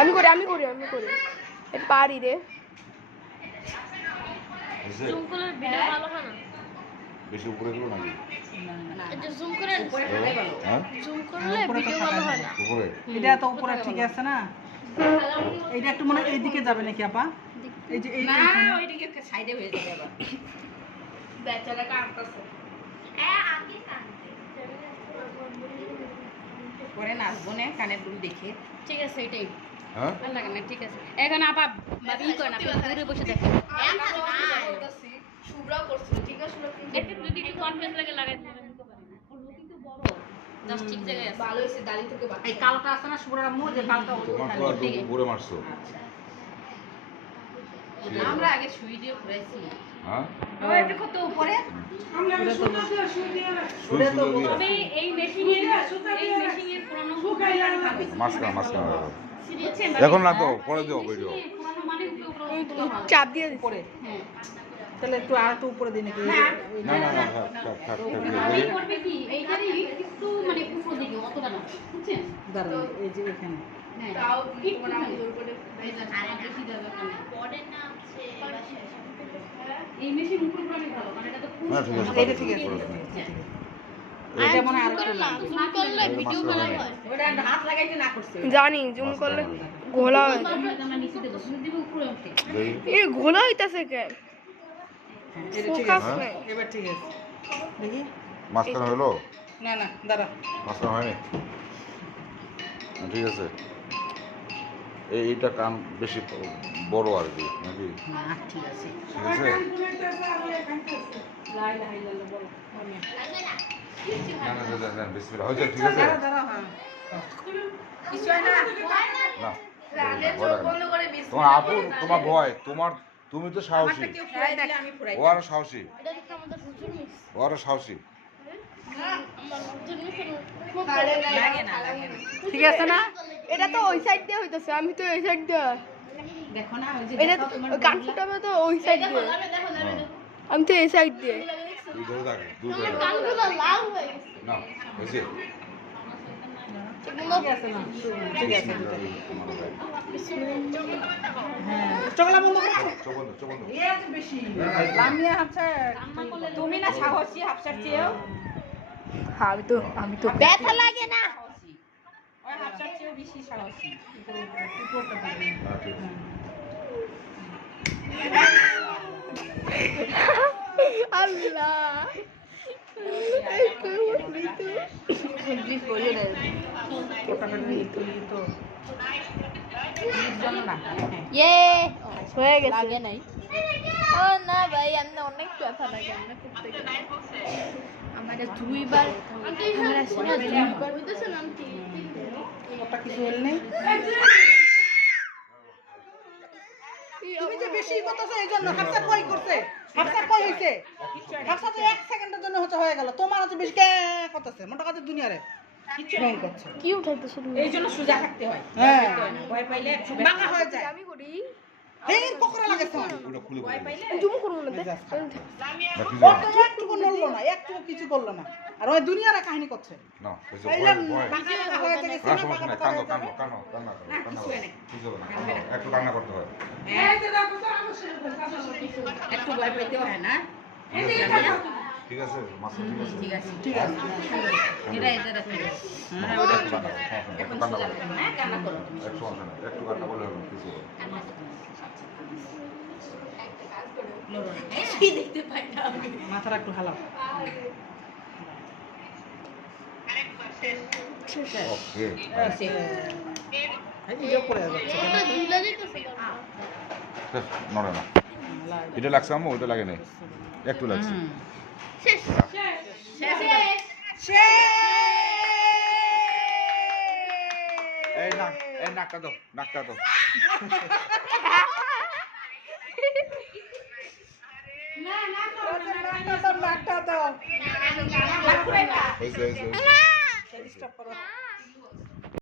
আমি করি আমি করি আমি করি পারি রে। জুমকলের ভিডিও ভালো হয় না বেশি উপরে দিলো নাকি? এটা জুম করে হ্যাঁ জুম করলে ভিডিও ভালো হয় না। উপরে এটা তো উপরে ঠিক আছে না? এইটা একটু মনে হয় এইদিকে যাবে নাকি আপা? এই যে এই না ওইদিকে সাইডে হয়ে যাবে আবার বেচারা কাঁদতেছে আমি কাঁদতে পরে নাচবো না কানের দুল দেখে ঠিক আছে এটাই হ্যাঁ ভালো লাগে না ঠিক আছে এখন আপা ভাবি করেন আপনি দূরে বসে দেখেন শুভ্রাও করছিল ঠিক আছে একটু যদি একটু কনফিডেন্স লাগে লাগাই দিতে পারেন ওর লোক কিন্তু বড় জাস্ট ঠিক জায়গায় আছে ভালো হয়েছে দাড়ি থেকে বাকি এই কালটা আছে না শুভ্রা আম্মু যে কালটা তোমার তো আর দুটো উপরে মারছো আমরা আগে সুই দিয়ে ঘুরাইছি হ্যাঁ ও এটা কত উপরে সুই সুতো দিয়ে তবে এই মেশিনের পুরনো মাঝখানে বুঝছেন এখন না তো পরে দিও ভিডিও পুরনো মানে চাপ দিয়ে উপরে হ্যাঁ তাহলে একটু আর একটু উপরে দিই নাকি? না না না থাক থাক আমি করবে কি এইটারই একটু মানে উপর দিকে অতটা না বুঝছেন দাঁড়ান এই যে এখানে হ্যাঁ তাও একটু তোমার মানে। আঙুলের উপরে আর বেশি দেওয়া দরকার নেই পরে না আছে এই মেশিন উপর পুরো অনেক ভালো মানে এটা তো পুরো না ঠিক আছে এইটা ঠিক আছে এটা মনে হয় আর একটু লাগবে। জুম করলে ভিডিও ভালো হয় ওটা হাত লাগাইতে না করছে জানি জুম করলে ঘোলা হয় আমরা নিচে দেবো তুমি দিবে উপরে উঠে এ ঘোলা হইতাছে কেন এটা ঠিক ফোকাস আছে নাই এবার ঠিক আছে দেখি মাঝখানে হলো না না দাঁড়া মাঝখানে হয়নি ঠিক আছে এইটা কান বেশি বড় আর কি নাকি না ঠিক আছে ঠিক আছে লাই লাই লাই বলো না না না বিসমিল্লাহ হয়েছে ঠিক আছে দাঁড়া দাঁড়া হ্যাঁ কিছু হয় না না রানের চোখ বন্ধ করে তোমার আপু তোমার ভয় তুমি তো সাহসী আমারটা কেউ ফুরাই দিলে আমি ফুরাই ও আরো সাহসী এটা দেখতে আমাদের হুজুর মিস ও আরো সাহসী আমার হুজুর মিস লাগে না লাগে না ঠিক আছে না? এটা তো ওই সাইড দিয়ে হইতাছে আমি তো এই সাইড দিয়ে দেখো না ওই যে এটা দেখো তোমার কান ফুটাবে তো ওই সাইড দিয়ে আমি তো এই সাইড দিয়ে দুই ধরে থাকে দুই ধরে কানগুলো লাল হয়ে গেছে না হয়েছে ঠিক আছে না ঠিক আছে হ্যাঁ চকলা বন্ধ করো চোখ বন্ধ এই আছে বেশি লামিয়া আছে তুমি না সাহসী হাফসার চেয়েও হ্যাঁ আমি তো ব্যথা লাগে না সাহসী ওই হাফসার চেয়েও বেশি সাহসী হ্যাঁ, ঠিক আছে। আল্লাহ প্লিজ বলে দেন ওটাকে নিয়ে তুলি তো জানো না ইয়ে হয়ে গেছে লাগে নাই ও না ভাই আমি অনেক ব্যথা লাগে আমরা করতে গেলে আমাদের দুইবার আমরা শোনা দুইবার হইতেছে না ওটা কিছু হল নেই তুমি যে বেশি করতেছো এই জন্য হাফসা কই করছে হাফসা কই হইছে হাফসা তো 1 সেকেন্ডের জন্য হয়ে গেল তোমার হচ্ছে বেশি কে করতেছে মোটা কথা দুনিয়ারে কিছু রং করছে কি উঠাইতেছ তুমি এই জন্য সোজা থাকতে হয় হ্যাঁ ভয় পাইলে বাঁকা হয়ে যায় আমি করি এই পকড়া লাগে তো ওটা খুলে ভয় পাইলে জুম করব না দেখ না, কি ও জানো? তো একটু নড়লো না একটু কিছু করলো না আর ওই দুনিয়ার কাহিনী করছে না হয়েছে এইলা ভয় বাঁকা বাঁকা হয়ে গেছে না সমস্যা নাই কান্নো একটু কান্না করতে হয় একটু ভয় পাইতে হয় না ঠিক আছে মাসা ঠিক আছে ঠিক আছে ঠিক আছে এটা রাখো হ্যাঁ, ওটা একটু কান্না করো, সমস্যা নেই, একটু কান্না করো। হ্যাঁ কান্না করো একটু সমস্যা নেই, একটু কান্না করলে হবে, কিছু হবে না। কি দেখতে পাই না মাথাটা একটু হালাও ওকে এই ভিডিও করে যাচ্ছে এটা ঝুলে যাইতেছে নড়ে না এটা লাগছে আম্মু ওইটা লাগে নাই একটু লাগছে শেষ এই নাকটা দাও নাকটা দাও নাকটা দাও হয়েছে